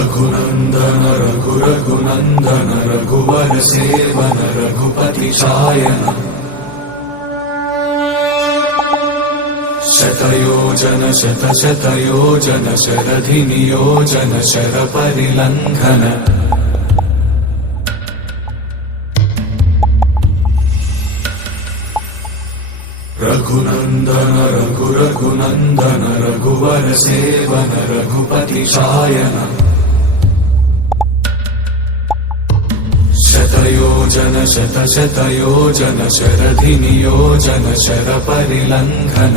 रघुनंदन रघुनंदन रघुवर seven Raghupati Shayan शतयोजन शतयोजन शरधि नियोजन sir परिलंघन Raghunandan Raghunandan रघुवर seven Raghupati Shayan शतयोजन शतयोजन शरधि नियोजन sir परिलंघन